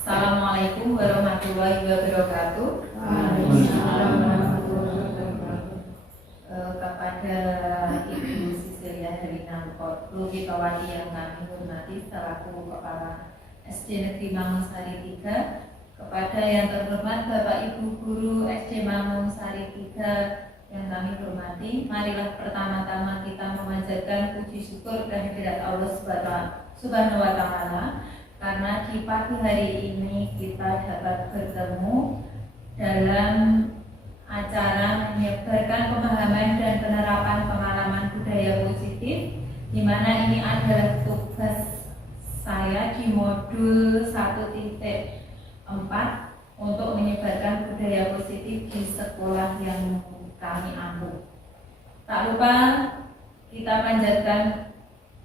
Assalamualaikum warahmatullahi wabarakatuh. Waalaikumsalam warahmatullahi wabarakatuh. Kepada Ibu Sisilia Herina Lukitawati yang kami hormati selaku Kepala SD Negeri Mangunsari 3, kepada yang terhormat Bapak Ibu Guru SD Mangunsari 3 yang kami hormati, marilah pertama-tama kita memanjatkan puji syukur kehadirat Allah Subhanahu wa Ta'ala, karena di pagi hari ini kita dapat bertemu dalam acara menyebarkan pemahaman dan penerapan pengalaman budaya positif, di mana ini adalah tugas saya di modul 1.4 untuk menyebarkan budaya positif di sekolah yang kami ampu. Tak lupa kita panjatkan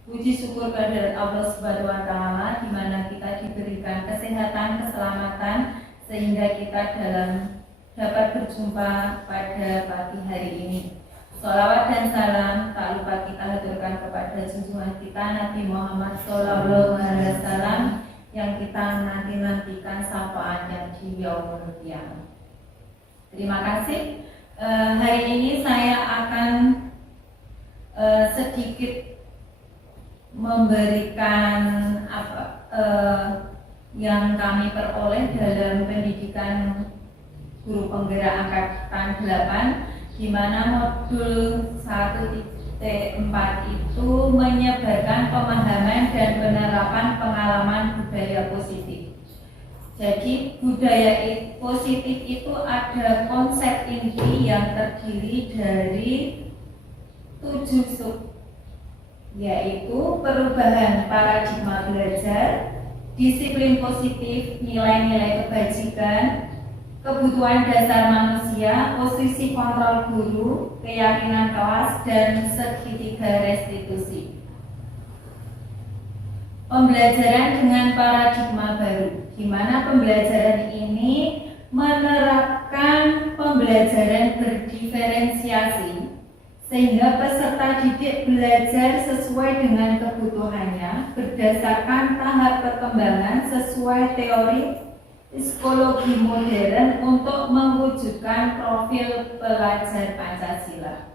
puji syukur kepada Allah Subhanahu wa Ta'ala, di mana kita diberikan kesehatan, keselamatan, sehingga kita dapat berjumpa pada pagi hari ini. Sholawat dan salam tak lupa kita haturkan kepada junjungan kita Nabi Muhammad SAW yang kita nantikan syafaatnya di yaumul qiyamah. Terima kasih. Hari ini saya akan sedikit memberikan yang kami peroleh dalam pendidikan guru penggerak angkatan 8, di mana modul 1.4 itu menyebarkan pemahaman dan penerapan pengalaman budaya positif. Jadi budaya positif itu ada konsep inti yang terdiri dari 7 sub, yaitu perubahan paradigma belajar, disiplin positif, nilai-nilai kebajikan, kebutuhan dasar manusia, posisi kontrol guru, keyakinan kelas, dan segitiga restitusi. Pembelajaran dengan paradigma baru, di mana pembelajaran ini menerapkan pembelajaran berdiferensiasi, sehingga peserta didik belajar sesuai dengan kebutuhannya berdasarkan tahap perkembangan sesuai teori psikologi modern untuk mewujudkan profil pelajar Pancasila.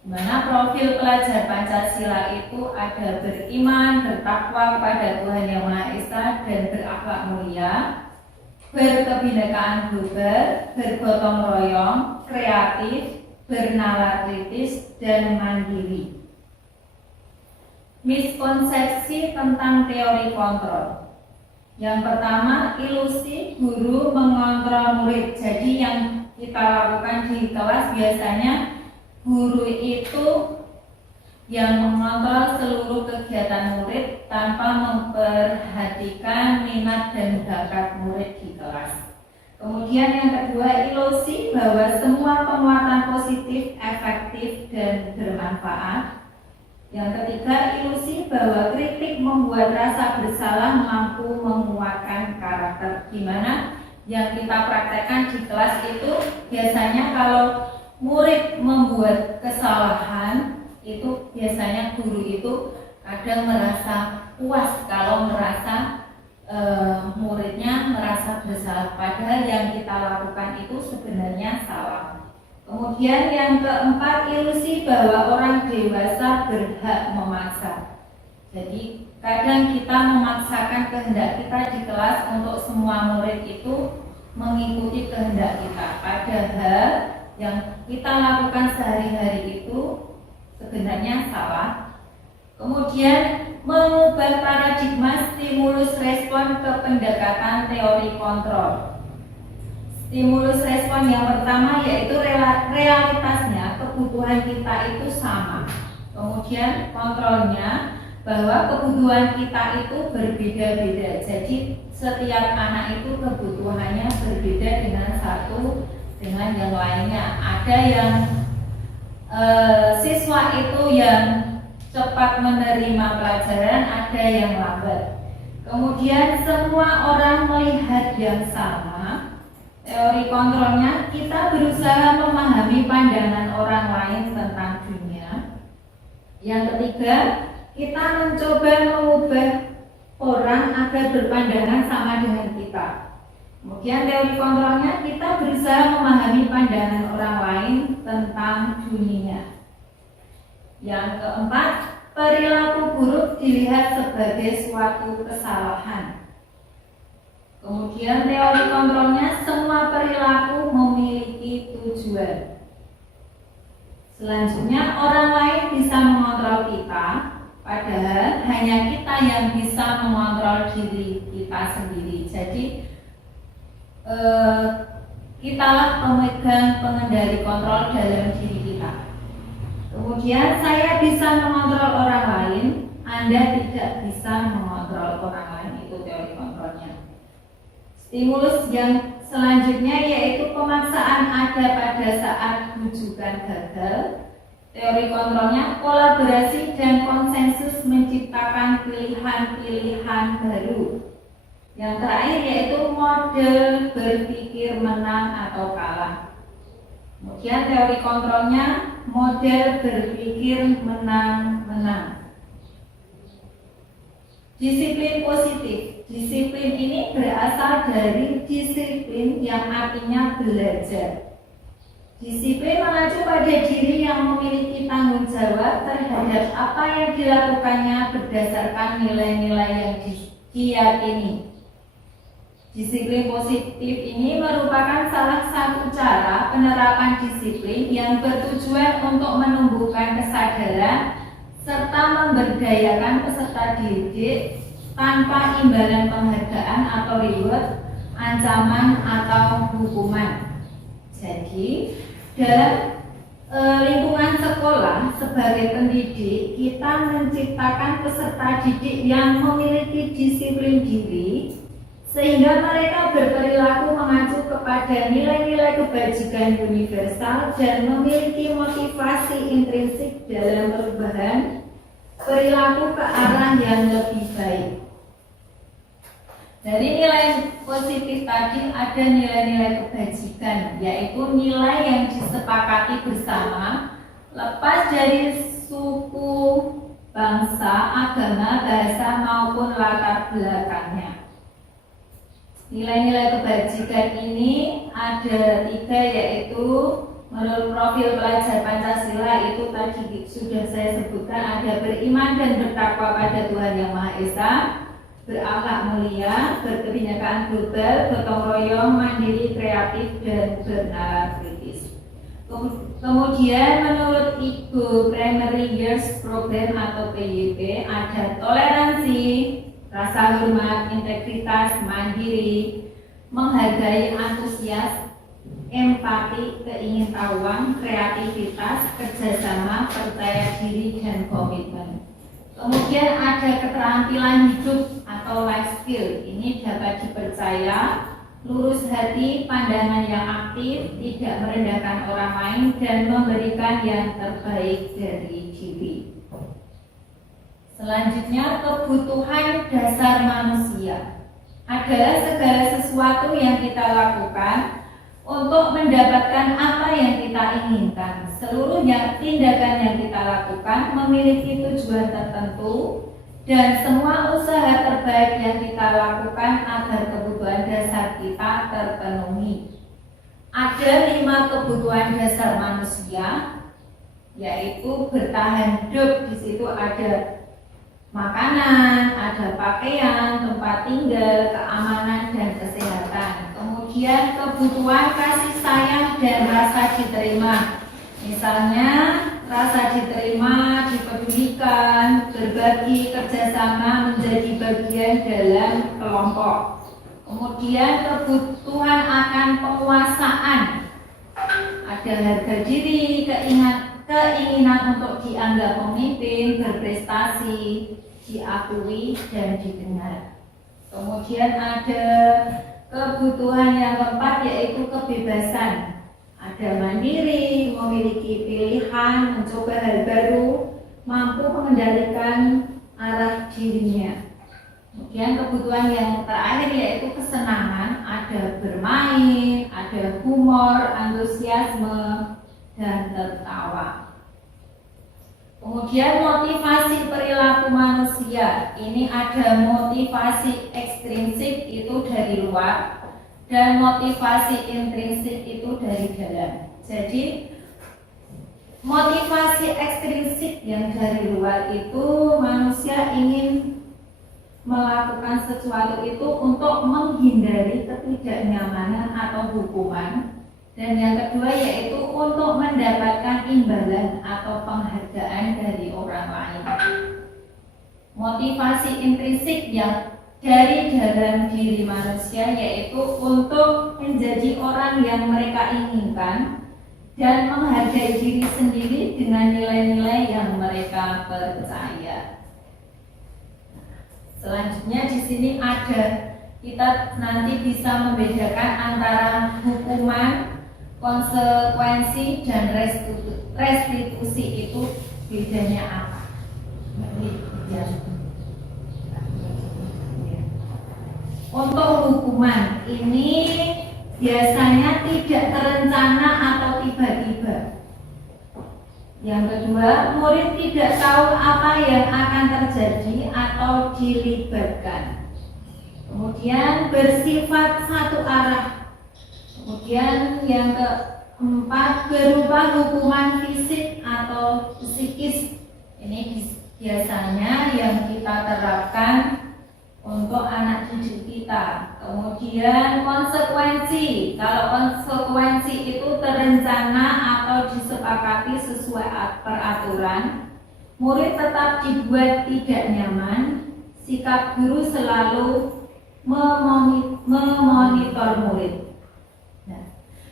Di mana profil pelajar Pancasila itu ada beriman, bertakwa kepada Tuhan Yang Maha Esa dan berakhlak mulia, berkebinekaan global, bergotong royong, kreatif, bernalar kritis, dan mandiri. Miskonsepsi tentang teori kontrol. Yang pertama, ilusi guru mengontrol murid. Jadi yang kita lakukan di kelas biasanya guru itu yang mengontrol seluruh kegiatan murid tanpa memperhatikan minat dan bakat murid di kelas. Kemudian yang kedua, ilusi bahwa semua penguatan positif, efektif, dan bermanfaat. Yang ketiga, ilusi bahwa kritik membuat rasa bersalah mampu menguatkan karakter. Di mana yang kita praktekkan di kelas itu biasanya kalau murid membuat kesalahan, itu biasanya guru itu kadang merasa puas kalau merasa muridnya merasa bersalah, padahal yang kita lakukan itu sebenarnya salah. Kemudian yang keempat, ilusi bahwa orang dewasa berhak memaksa. Jadi kadang kita memaksakan kehendak kita di kelas untuk semua murid itu mengikuti kehendak kita, padahal yang kita lakukan sehari-hari itu sebenarnya salah. Kemudian mengubah paradigma stimulus respon ke pendekatan teori kontrol. Stimulus respon yang pertama yaitu realitasnya kebutuhan kita itu sama. Kemudian kontrolnya bahwa kebutuhan kita itu berbeda-beda. Jadi setiap anak itu kebutuhannya berbeda dengan satu dengan yang lainnya. Ada yang siswa itu yang cepat menerima pelajaran, ada yang lambat. Kemudian semua orang melihat yang sama. Teori kontrolnya, kita berusaha memahami pandangan orang lain tentang dunia. Yang ketiga, kita mencoba mengubah orang agar berpandangan sama dengan kita. Kemudian teori kontrolnya, kita berusaha memahami pandangan orang lain tentang dunia. Yang keempat, perilaku buruk dilihat sebagai suatu kesalahan. Kemudian teori kontrolnya, semua perilaku memiliki tujuan. Selanjutnya, orang lain bisa mengontrol kita, padahal hanya kita yang bisa mengontrol diri kita sendiri. Jadi kitalah pemegang pengendali kontrol dalam diri kita. Kemudian saya bisa mengontrol orang lain, Anda tidak bisa mengontrol orang lain. Itu teori kontrolnya. Stimulus yang selanjutnya yaitu pemaksaan ada pada saat rujukan gagal. Teori kontrolnya, kolaborasi dan konsensus menciptakan pilihan-pilihan baru. Yang terakhir yaitu model berpikir menang atau kalah. Kemudian teori kontrolnya, model berpikir menang-menang. Disiplin positif. Disiplin ini berasal dari disiplin yang artinya belajar. Disiplin mengacu pada diri yang memiliki tanggung jawab terhadap apa yang dilakukannya berdasarkan nilai-nilai yang diyakini. Disiplin positif ini merupakan salah satu cara penerapan disiplin yang bertujuan untuk menumbuhkan kesadaran serta memberdayakan peserta didik tanpa imbalan penghargaan atau reward, ancaman atau hukuman. Jadi, dalam lingkungan sekolah sebagai pendidik, kita menciptakan peserta didik yang memiliki disiplin diri sehingga mereka berperilaku mengacu kepada nilai-nilai kebajikan universal dan memiliki motivasi intrinsik dalam perubahan perilaku ke arah yang lebih baik. Dari nilai positif tadi ada nilai-nilai kebajikan, yaitu nilai yang disepakati bersama lepas dari suku, bangsa, agama, bahasa maupun latar belakangnya. Nilai-nilai kebajikan ini ada 3, yaitu menurut profil pelajar Pancasila itu tadi sudah saya sebutkan, ada beriman dan bertakwa pada Tuhan Yang Maha Esa, berakhlak mulia, berkebinekaan global, gotong royong, mandiri, kreatif, dan bernalar kritis. Kemudian menurut Ibu Primary Years Program atau PYP ada toleransi, rasa hormat, integritas, mandiri, menghargai, antusias, empati, keingintahuan, kreativitas, kerjasama, percaya diri, dan komitmen. Kemudian ada keterampilan hidup atau life skill. Ini dapat dipercaya, lurus hati, pandangan yang aktif, tidak merendahkan orang lain, dan memberikan yang terbaik dari diri. Selanjutnya, kebutuhan dasar manusia adalah segala sesuatu yang kita lakukan untuk mendapatkan apa yang kita inginkan. Seluruh tindakan yang kita lakukan memiliki tujuan tertentu dan semua usaha terbaik yang kita lakukan agar kebutuhan dasar kita terpenuhi. Ada 5 kebutuhan dasar manusia, yaitu bertahan hidup. Di situ ada makanan, ada pakaian, tempat tinggal, keamanan, dan kesehatan. Kemudian kebutuhan kasih sayang dan rasa diterima. Misalnya rasa diterima, dipedulikan, berbagi, kerjasama, menjadi bagian dalam kelompok. Kemudian kebutuhan akan penguasaan. Ada harga diri, keinginan untuk dianggap pemimpin, berprestasi, diakui, dan didengar. Kemudian ada kebutuhan yang keempat yaitu kebebasan. Ada mandiri, memiliki pilihan, mencoba hal baru, mampu mengendalikan arah dirinya. Kemudian kebutuhan yang terakhir yaitu kesenangan. Ada bermain, ada humor, antusiasme, dan tertawa. Kemudian motivasi perilaku manusia. Ini ada motivasi ekstrinsik itu dari luar dan motivasi intrinsik itu dari dalam. Jadi motivasi ekstrinsik yang dari luar itu manusia ingin melakukan sesuatu itu untuk menghindari ketidaknyamanan atau hukuman. Dan yang kedua yaitu untuk mendapatkan imbalan atau penghargaan dari orang lain. Motivasi intrinsik yang dari dalam diri manusia yaitu untuk menjadi orang yang mereka inginkan dan menghargai diri sendiri dengan nilai-nilai yang mereka percaya. Selanjutnya di sini ada, kita nanti bisa membedakan antara hukuman, konsekuensi, dan restitusi itu bedanya apa? Untuk hukuman ini biasanya tidak terencana atau tiba-tiba. Yang kedua, murid tidak tahu apa yang akan terjadi atau dilibatkan. Kemudian bersifat satu arah. Kemudian yang keempat, berupa hukuman fisik atau psikis. Ini biasanya yang kita terapkan untuk anak didik kita. Kemudian konsekuensi. Kalau konsekuensi itu terencana atau disepakati sesuai peraturan, murid tetap dibuat tidak nyaman. Sikap guru selalu memonitor murid.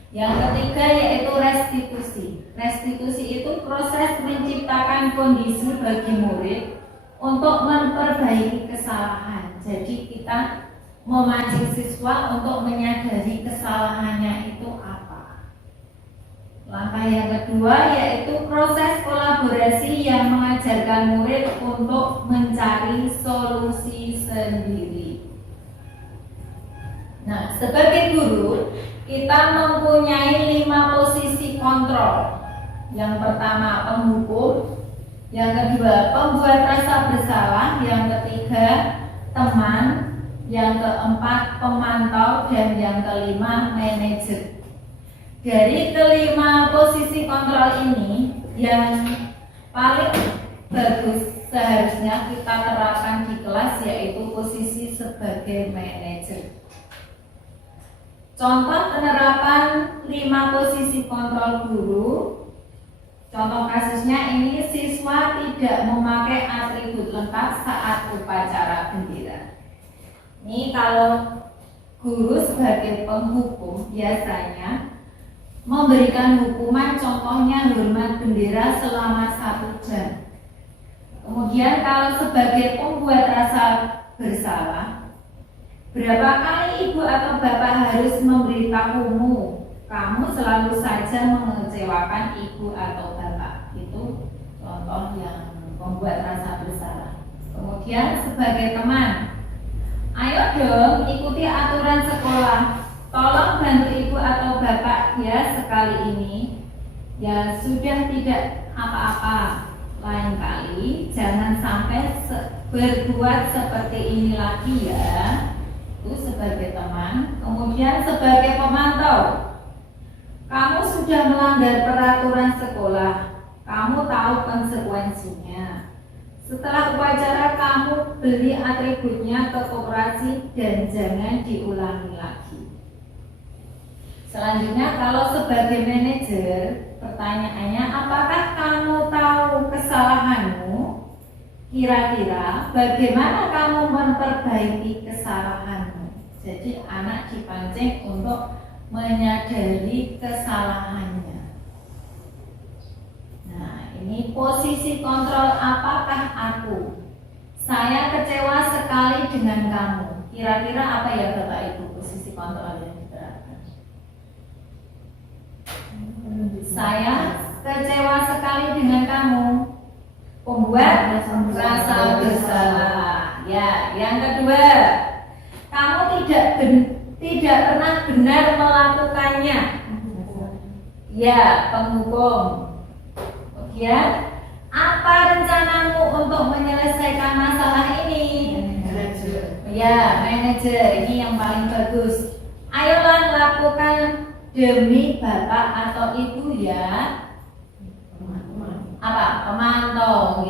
Yang ketiga yaitu restitusi. Restitusi itu proses menciptakan kondisi bagi murid untuk memperbaiki kesalahan. Jadi kita memancing siswa untuk menyadari kesalahannya itu apa. Langkah yang kedua yaitu proses kolaborasi yang mengajarkan murid untuk mencari solusi sendiri. Nah, sebagai guru kita mempunyai 5 posisi kontrol. Yang pertama penghukum, yang kedua pembuat rasa bersalah, yang ketiga teman, yang keempat pemantau, dan yang kelima manajer. Dari kelima posisi kontrol ini yang paling bagus seharusnya kita terapkan di kelas yaitu posisi sebagai manajer. Contoh penerapan 5 posisi kontrol guru. Contoh kasusnya ini, siswa tidak memakai atribut lengkap saat upacara bendera. Ini kalau guru sebagai penghukum biasanya memberikan hukuman, contohnya hormat bendera selama 1 jam. Kemudian kalau sebagai pembuat rasa bersalah, berapa kali ibu atau bapak harus memberitahumu kamu selalu saja mengecewakan ibu atau bapak? Itu contoh yang membuat rasa bersalah. Kemudian sebagai teman, ayo dong ikuti aturan sekolah, tolong bantu ibu atau bapak ya sekali ini. Ya sudah, tidak apa-apa, lain kali jangan sampai berbuat seperti ini lagi ya. Itu sebagai teman. Kemudian sebagai pemantau, kamu sudah melanggar peraturan sekolah, kamu tahu konsekuensinya. Setelah upacara kamu beli atributnya ke koperasi dan jangan diulangi lagi. Selanjutnya kalau sebagai manajer, pertanyaannya apakah kamu tahu kesalahanmu? Kira-kira bagaimana kamu memperbaiki kesalahanmu? Jadi anak dipancing untuk menyadari kesalahannya. Nah, ini posisi kontrol apakah aku? Saya kecewa sekali dengan kamu. Kira-kira apa ya Bapak Ibu posisi kontrol yang diterapkan? Saya kecewa sekali dengan kamu. Pembuat rasa bersalah. Ya, yang kedua, kamu tidak pernah benar melakukannya. Ya, penghukum. Kemudian, apa Apa rencanamu untuk menyelesaikan masalah ini? Ya, manajer, ini yang paling bagus. Ayolah lakukan demi bapak atau ibu ya. Apa? Pemantau.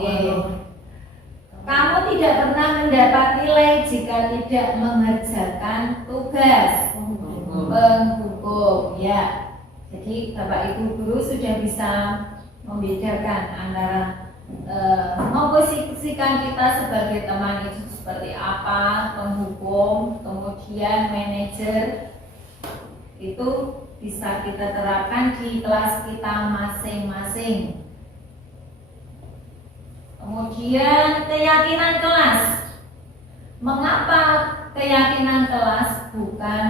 Kamu tidak pernah mendapat nilai jika tidak mengerjakan tugas penghukum ya. Jadi bapak ibu guru sudah bisa membedakan antara memposisikan kita sebagai teman itu seperti apa, penghukum, kemudian manajer, itu bisa kita terapkan di kelas kita masing-masing. Kemudian keyakinan kelas. Mengapa keyakinan kelas bukan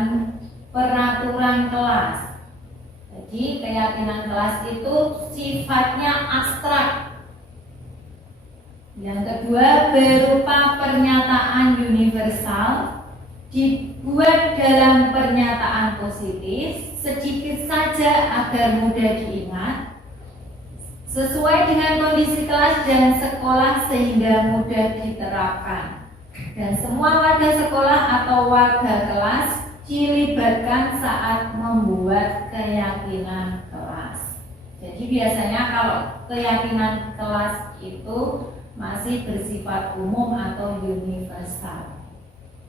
peraturan kelas? Jadi keyakinan kelas itu sifatnya abstrak. Yang kedua, berupa pernyataan universal, dibuat dalam pernyataan positif, sedikit saja agar mudah diingat, sesuai dengan kondisi kelas dan sekolah sehingga mudah diterapkan. Dan semua warga sekolah atau warga kelas dilibatkan saat membuat keyakinan kelas. Jadi biasanya kalau keyakinan kelas itu masih bersifat umum atau universal.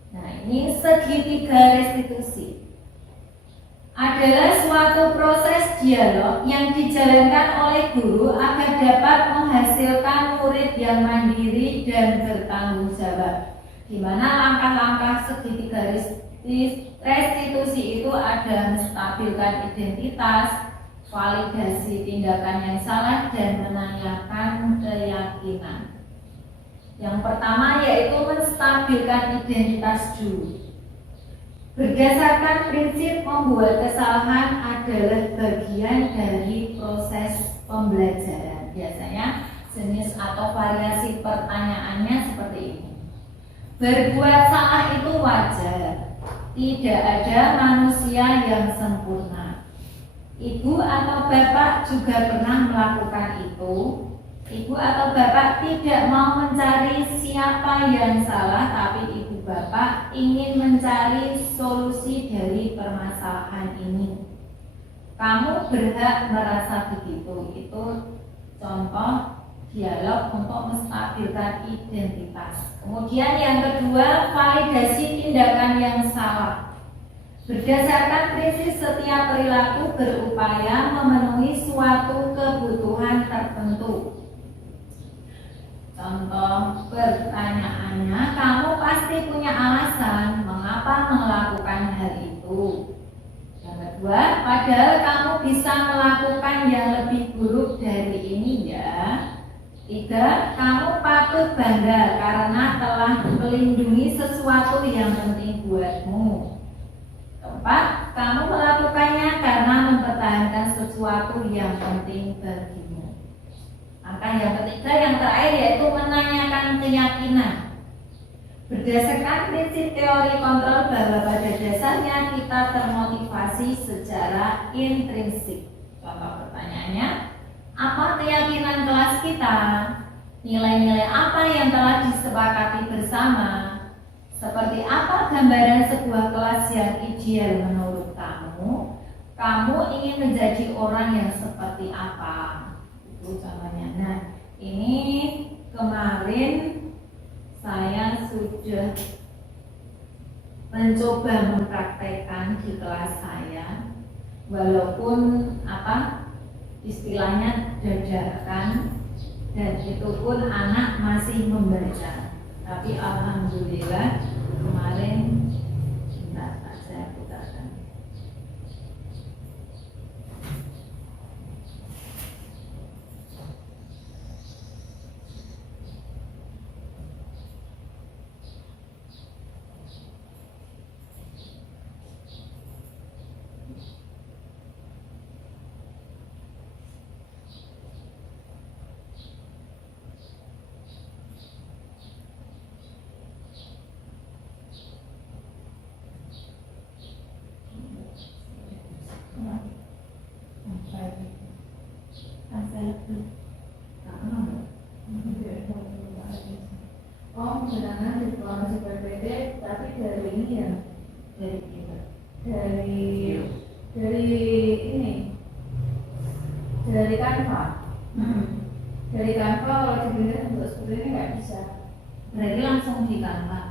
Nah, ini segitiga restitusi adalah suatu proses dialog yang dijalankan oleh guru agar dapat menghasilkan murid yang mandiri dan bertanggung jawab. Di mana langkah-langkah segitiga restitusi itu ada menstabilkan identitas, validasi tindakan yang salah, dan menanyakan keyakinan. Yang pertama yaitu menstabilkan identitas dulu. Berdasarkan prinsip membuat kesalahan adalah bagian dari proses pembelajaran. Biasanya jenis atau variasi pertanyaannya seperti ini. Berbuat salah itu wajar. Tidak ada manusia yang sempurna. Ibu atau bapak juga pernah melakukan itu. Ibu atau bapak tidak mau mencari siapa yang salah, tapi ibu bapak ingin mencari solusi dari permasalahan ini. Kamu berhak merasa begitu. Itu contoh dialog untuk menstabilkan identitas. Kemudian yang kedua, validasi tindakan yang salah. Berdasarkan prinsip setiap perilaku berupaya memenuhi suatu kebutuhan tertentu. Contoh pertanyaannya, kamu pasti punya alasan mengapa melakukan hal itu. Yang kedua, padahal kamu bisa melakukan yang lebih buruk dari ini ya. Tiga, kamu patut bangga karena telah melindungi sesuatu yang penting buatmu. Keempat, kamu melakukannya karena mempertahankan sesuatu yang penting bagimu. Langkah yang ketiga, yang terakhir yaitu menanyakan keyakinan. Berdasarkan prinsip teori kontrol bahwa pada dasarnya kita termotivasi secara intrinsik. Contoh pertanyaannya, apa keyakinan kelas kita? Nilai-nilai apa yang telah disepakati bersama? Seperti apa gambaran sebuah kelas yang ideal menurut kamu? Kamu ingin menjadi orang yang seperti apa? Itu contohnya. Nah, ini kemarin saya sudah mencoba mempraktekkan di kelas saya, walaupun istilahnya dadakan, dan itu pun anak masih membaca. Tapi alhamdulillah kemarin saya putarkan. genangan di Kepulauan Ciberbeda, tapi dari ini ya, Dari kita. dari ini, dari Canva. Dari Canva kalau dibikin untuk seperti ini nggak bisa. Berarti langsung di kantor.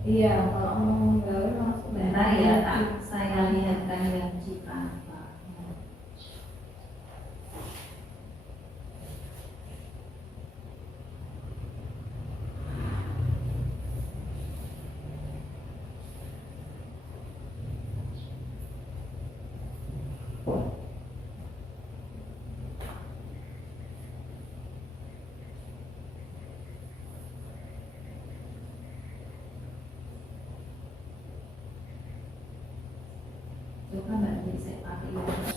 Iya, kalau mau gawe langsung. Bentar ya, tak saya lihatkan yang di kantor. Coba Mbak bisa pakai ini.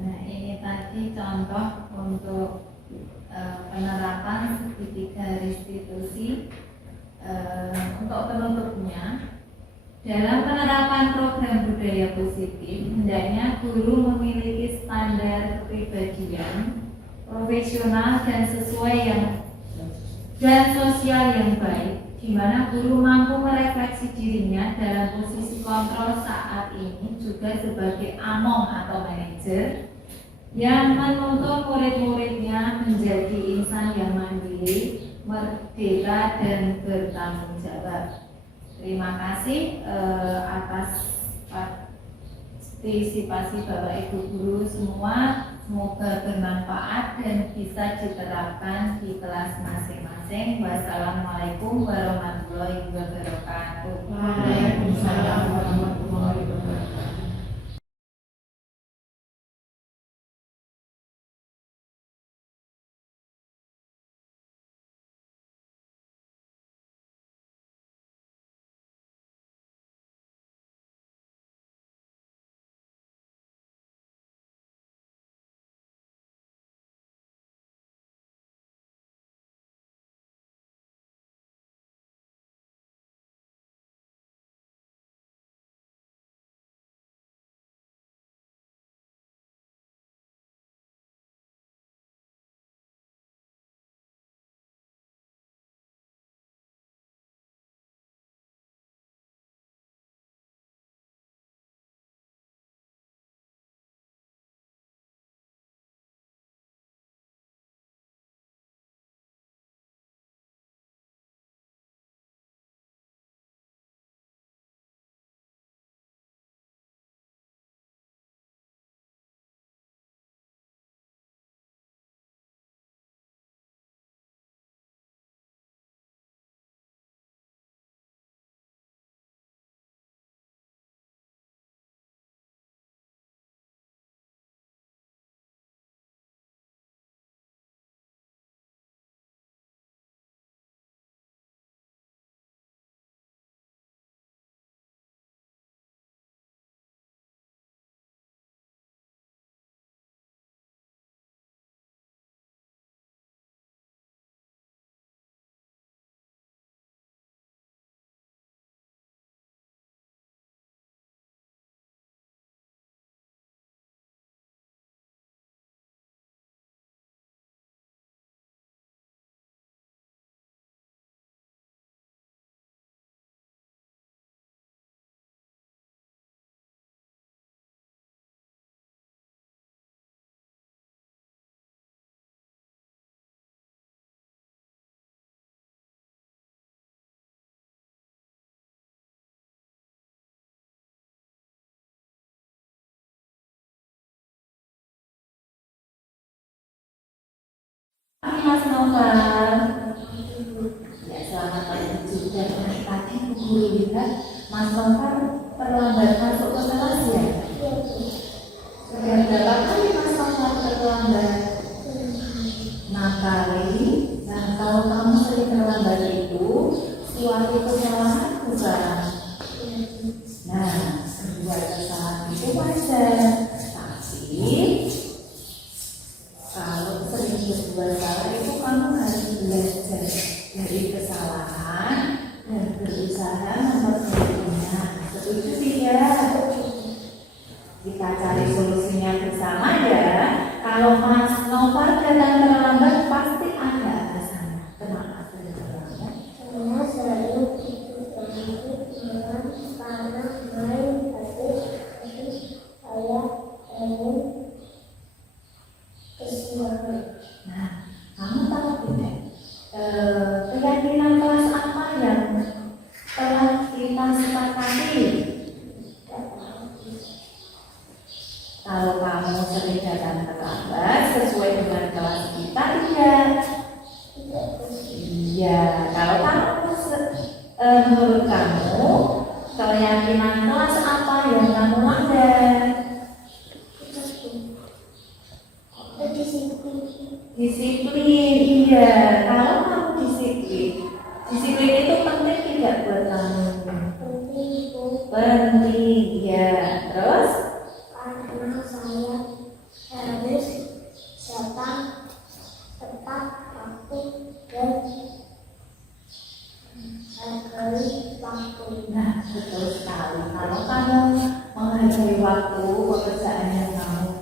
Nah, ini tadi contoh untuk penerapan segitiga restitusi. Untuk penutupnya, dalam penerapan program budaya positif, hendaknya guru memiliki standar kepribadian profesional dan sesuai dan sosial yang baik, di mana guru mampu merefleksi dirinya dalam posisi kontrol saat ini juga sebagai among atau manajer yang menuntut murid-muridnya menjadi insan yang mandiri, merdeka dan bertanggung jawab. Terima kasih atas partisipasi Bapak Ibu guru semua. Semoga bermanfaat dan bisa diterapkan di kelas masing-masing. Wassalamualaikum warahmatullahi wabarakatuh. Waalaikumsalam warahmatullahi wabarakatuh. Mas Noval? Ya, selamat pagi juga. Tadi Bu Guru lihat Mas Noval terlambat masuk ke kelas ya? Sudah berapa kali Mas Noval terlambat? 6 kali. Nah, kalau kamu sering terlambat itu suatu kesalahan bukan? Nah, sebuah kesalahan itu wajar. Tapi kalau sering berbuat salah itu kamu harus belajar dari kesalahan dan berusaha memperbaikinya. Setuju tidak? Kita cari solusinya bersama ya. Kalau Mas Noval datang terlambat pasti ada alasannya. Kenapa sering terlambat? Saya selalu ikut teman karena main tapi saya ingin keseluruhan. Nah, kamu tahu tidak? Keyakinan kelas apa yang telah kita sepakati? Kalau kamu sering datang terlambat sesuai dengan kelas kita tidak? Iya. Kalau kamu menurut kamu keyakinan kelas apa yang kamu langgar? Disiplin, iya. Kalau kamu disiplin itu penting tidak buat kamu? Penting, ya. Terus? Karena saya harus tepat waktu dan hargai waktu. Nah, betul sekali. Kalau kamu menghargai waktu, pekerjaan yang kamu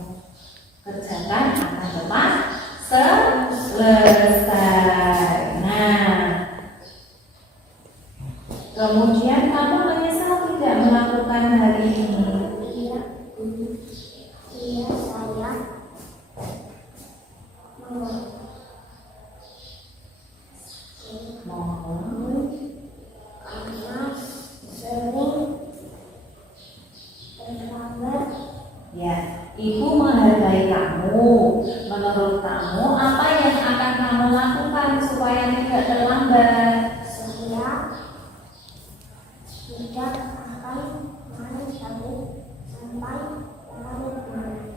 kerjakan akan tepat selesai. Nah, kemudian kamu menyesal tidak melakukan hari ini? Iya, saya Mohon. karena sering terlambat. Ya, Ibu menghargai kamu. Menurut kamu, apa yang akan kamu lakukan supaya tidak terlambat? Saya tidak akan main sampai larut malam.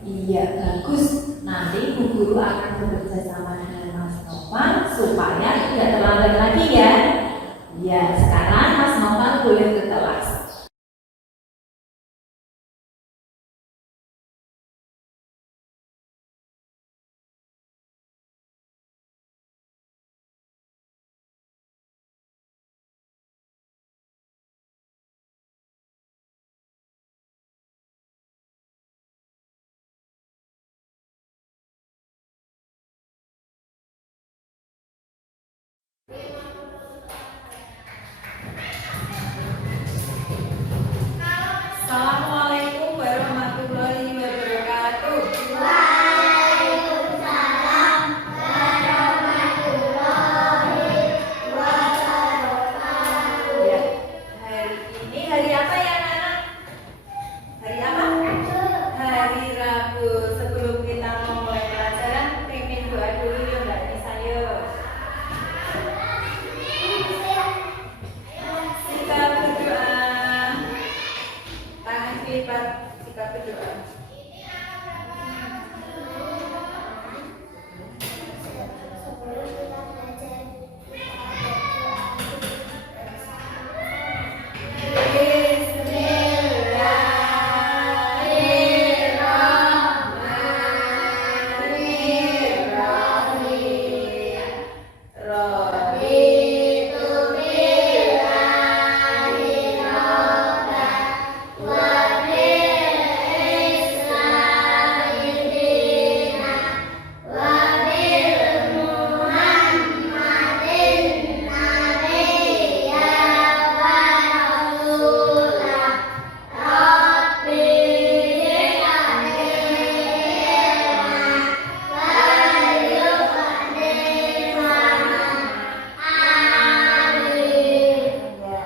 Iya, bagus. Nanti Bu Guru akan bekerja sama dengan Mas Noval supaya tidak terlambat lagi ya. Ya, sekarang Mas Noval boleh ke kelas. Assalamualaikum warahmatullahi wabarakatuh. Waalaikumsalam warahmatullahi wabarakatuh. Ya, hari ini hari apa ya anak? Hari apa? Hari Rabu. Sebelum kita memulai pelajaran, pimpin doa dulu ya Mbak Nisa yuk. Kita berdoa. Tangan dilipat, kita berdoa. Sebelum kita belajar,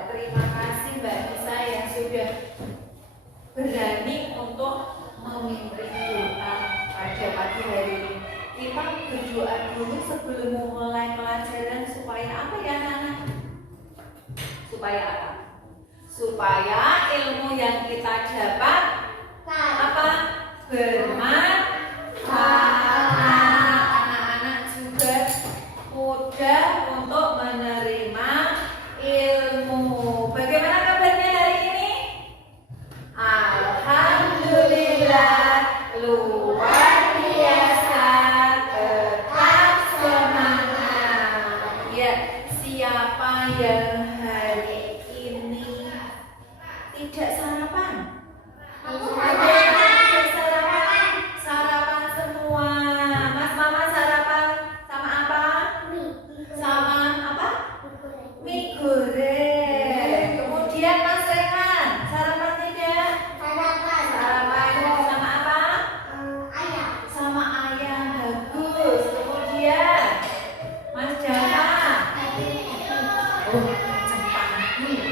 Terima kasih Mbak Nisa yang sudah berani untuk memimpin doa pada pagi hari ini. Kita berdoa dulu sebelum mulai pelajaran supaya apa ya anak-anak? Supaya apa? Supaya ilmu yang kita dapat apa? Bermanfaat. Anak-anak juga mudah untuk menerima ilmu. Bagaimana kabarnya hari ini? Alhamdulillah, luar biasa, tetap semangat. Ya, siapa yang hari ini tidak sarapan? Tidak sarapan. Sarapan semua. Mas Mama sarapan sama apa? Sama apa? Mie goreng. Kemudian Mas Rehan sarapan tidak? Sarapan sama apa? Sama ayam. Bagus. Kemudian Mas Java. Oh, Jepang.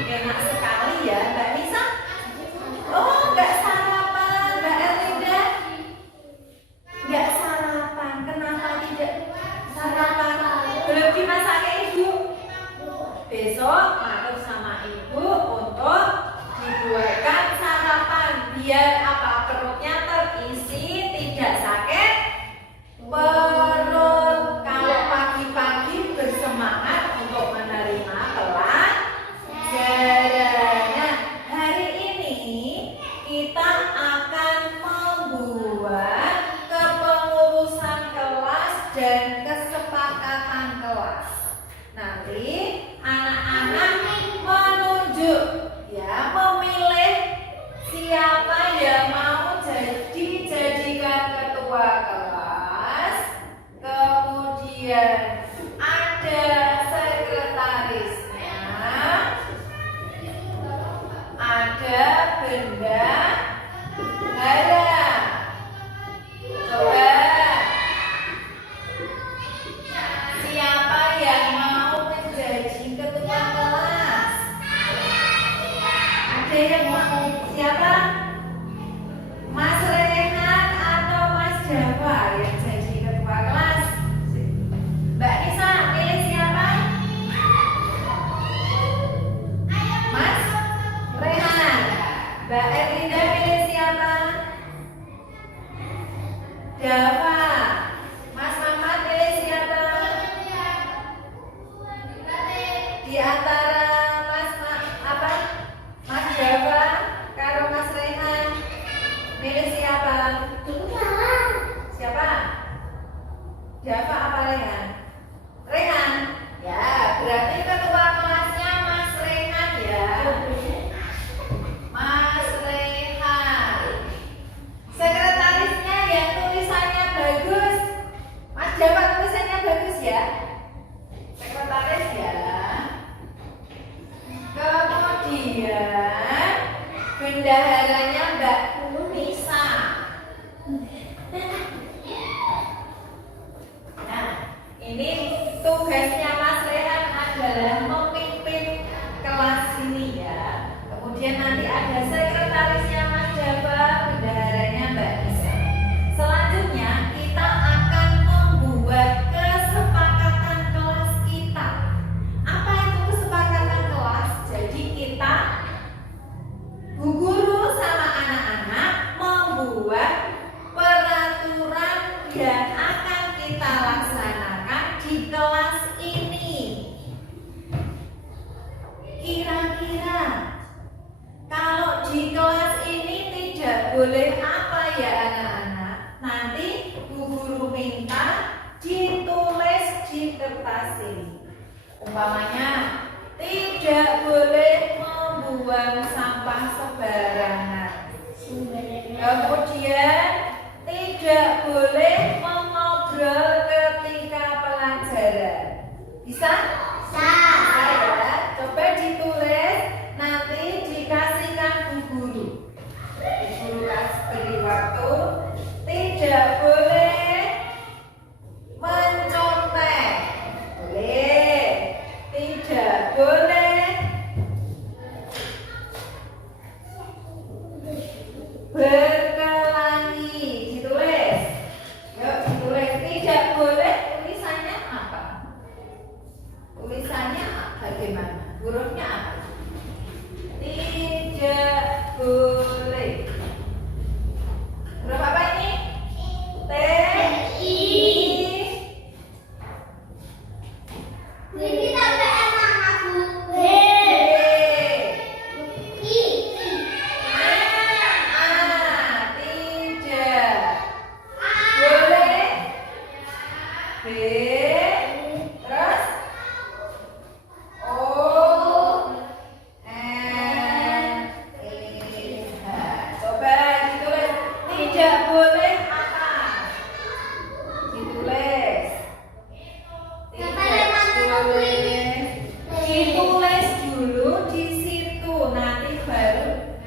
Enak sekali ya, Mbak Nisa. Oh, nggak sarapan, Mbak Elida. Nggak sarapan. Kenapa tidak sarapan? Belum dimasakin Ibu. Besok matur sama Ibu untuk dibuatkan sarapan biar apa? Perutnya terisi, tidak sakit perut. Kalau pagi-pagi bersemangat untuk menerima pelajaran. Nah, hari ini kita akan membuat kepengurusan kelas dan kesepakatan kelas. Nanti anak-anak menunjuk ya, memilih siapa yang mau dijadikan ketua kelas. Kemudian ada sekretarisnya, ada bendahara. Coba siapa yang mau menjadi ketua kelas? Ada yang mau? Siapa? Mas Rehan atau Mas Java yang jadi ketua kelas? Mbak Nisa, pilih siapa? Mas Rehan. Mbak Erlinda pilih siapa? Java. Mas Mamat pilih siapa? Di antara apa? Mas Java karo Mas Rehan pilih siapa? Siapa? Java apa Rehan? Rehan. Ya, berarti ketua kelasnya Mas Rehan ya. Mas Rehan. Sekretarisnya yang tulisannya bagus. Mas Java tulisannya bagus ya. Sekretaris ya. Kemudian bendaharanya Mbak Nisa. Nah, ini tugasnya Mas Rehan adalah memimpin kelas ini ya. Kemudian nanti ada sekretarisnya Mas Java, bendaharanya Mbak Nisa. Selanjutnya kita akan membuat kesepakatan kelas kita. Apa itu kesepakatan kelas? Jadi kita, Bu Guru sama anak-anak membuat peraturan yang akan kita laksanakan di kelas ini. Kira-kira kalau di kelas ini tidak boleh apa ya anak-anak? Nanti Bu Guru minta ditulis di kertas ini. Umpamanya tidak boleh membuang sampah sembarangan. Kemudian tidak boleh mengobrol ketika pelajaran. Bisa? Bisa ya? Coba ditulis, nanti dikasihkan Bu Guru. Bu Guru beri waktu. Tidak boleh mencontek. Boleh. Tidak boleh berkelahi. Ditulis. Yuk ditulis. Tidak Tidak boleh apa? Ditulis. Tidak boleh. Ditulis dulu di situ, nanti baru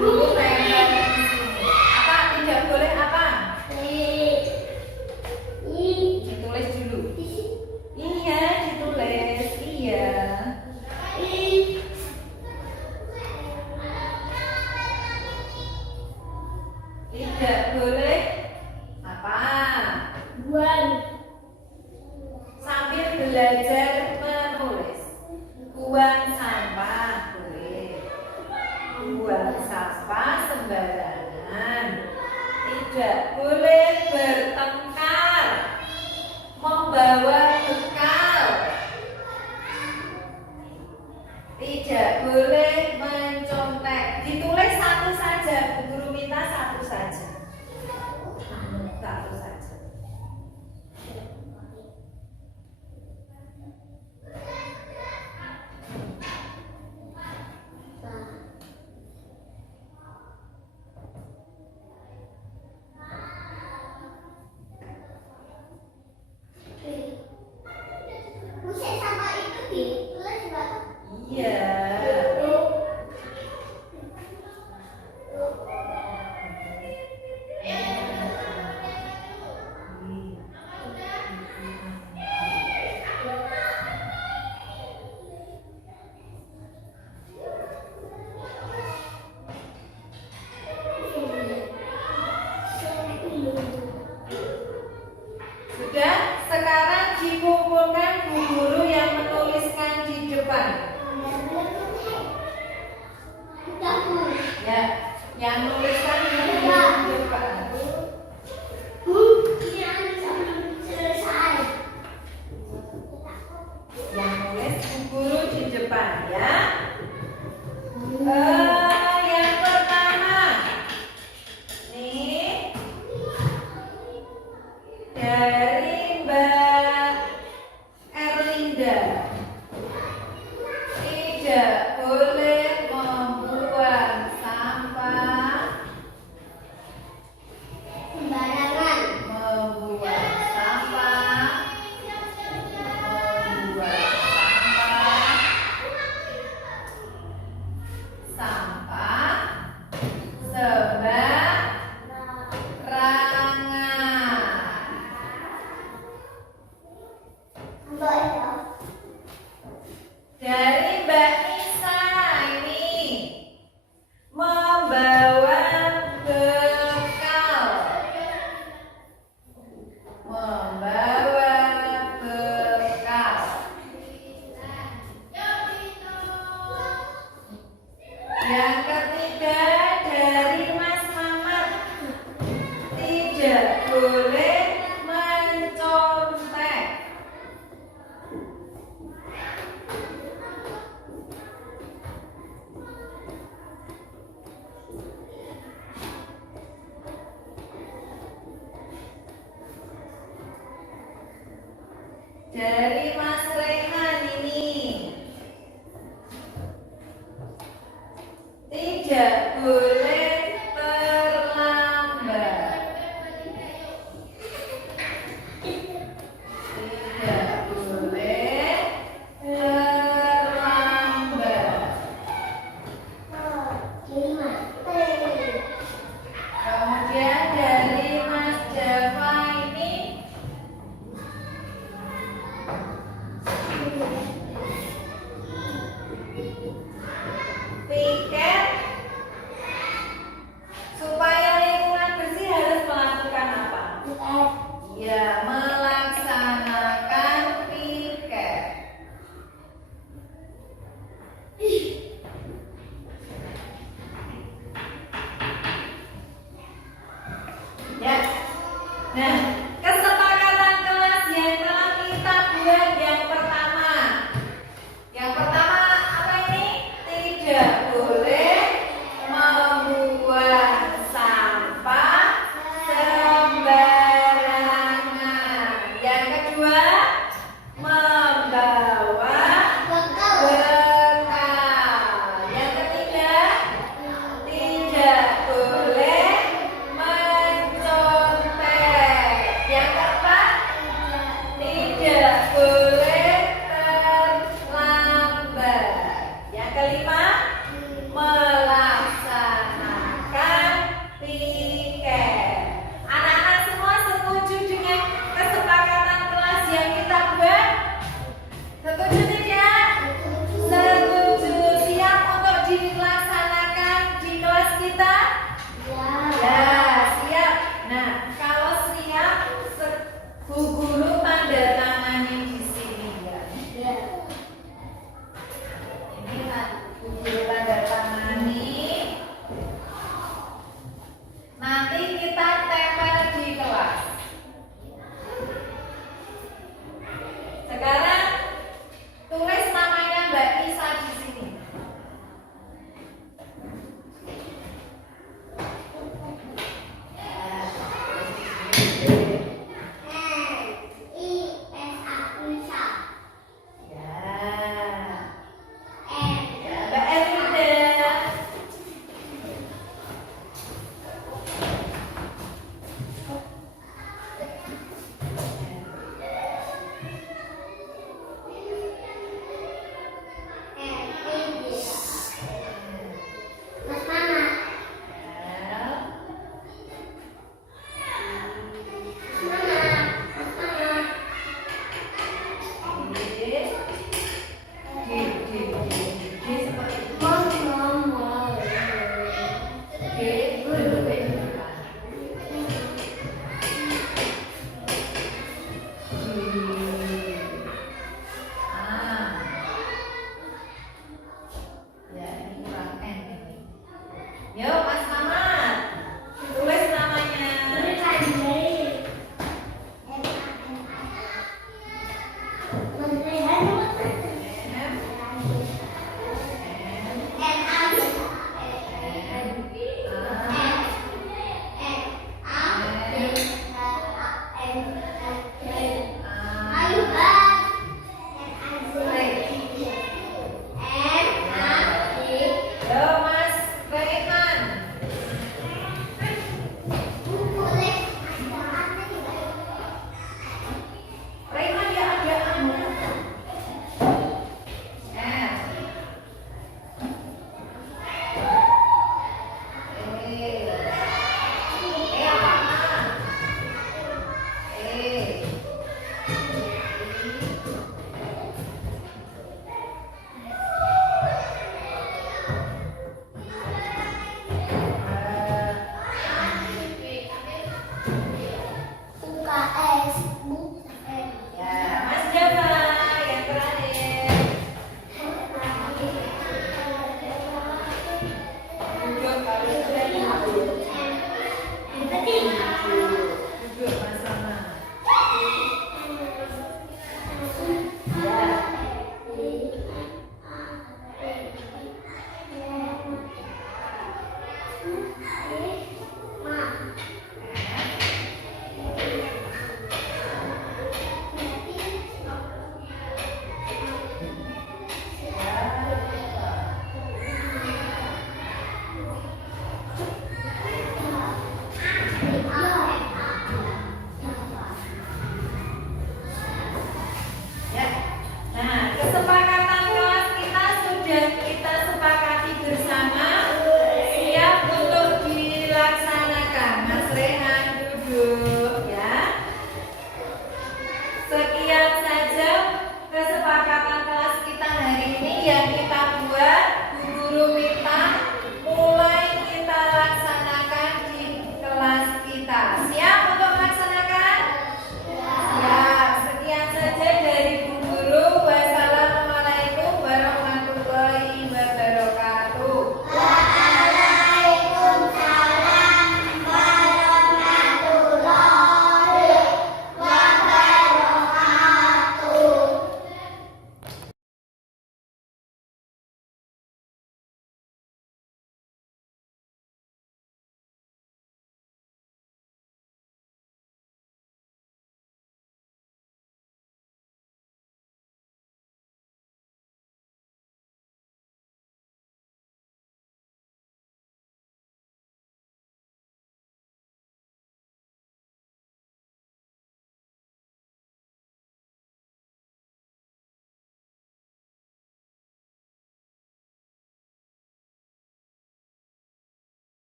guru tempel di sini. Apa? Tidak boleh apa? Ditulis dulu. Iya, ditulis. Iya. Tidak boleh apa? Sambil belajar menulis. Buang sampah boleh. Buang sampah sembarangan. Tidak boleh bertengkar. Membawa bekal. Tidak boleh mencontek. Ditulis satu saja. Bu Guru minta satu saja. Satu saja. Musik sama itu ditulis Mbak. Iya. Sudah, sekarang dikumpulkan bu guru yang menuliskan di depan. Udah Bu. Ya, yang menuliskan di depan. Bu, ini aku belum selesai. Yang nulis bu guru di depan ya. Yang pertama, nih dari Mbak Erlinda. Tidak boleh membuang sampah. Sembarangan. Membuang sampah. Membuang sampah. Sampah sembarangan. Mbak ya. Dari Mbak Nisa ini membawa bekal. Membawa bekal. Yang ketiga dari Mas Mamat. Tidak boleh mencontek. Dari Mas Rehan ini tidak boleh terlambat. Tidak boleh terlambat. Lima. Kemudian dari Mas Java ini tiket supaya lingkungan bersih harus melakukan apa? Ya, melaksanakan piket. Ya. Nah, kesepakatan kelas yang telah kita buat yang pertama. Yang pertama apa ini? Tidak boleh membuang sampah sembarangan. Yang kedua, membawa bekal. Yang ketiga, tidak boleh mencontek. kita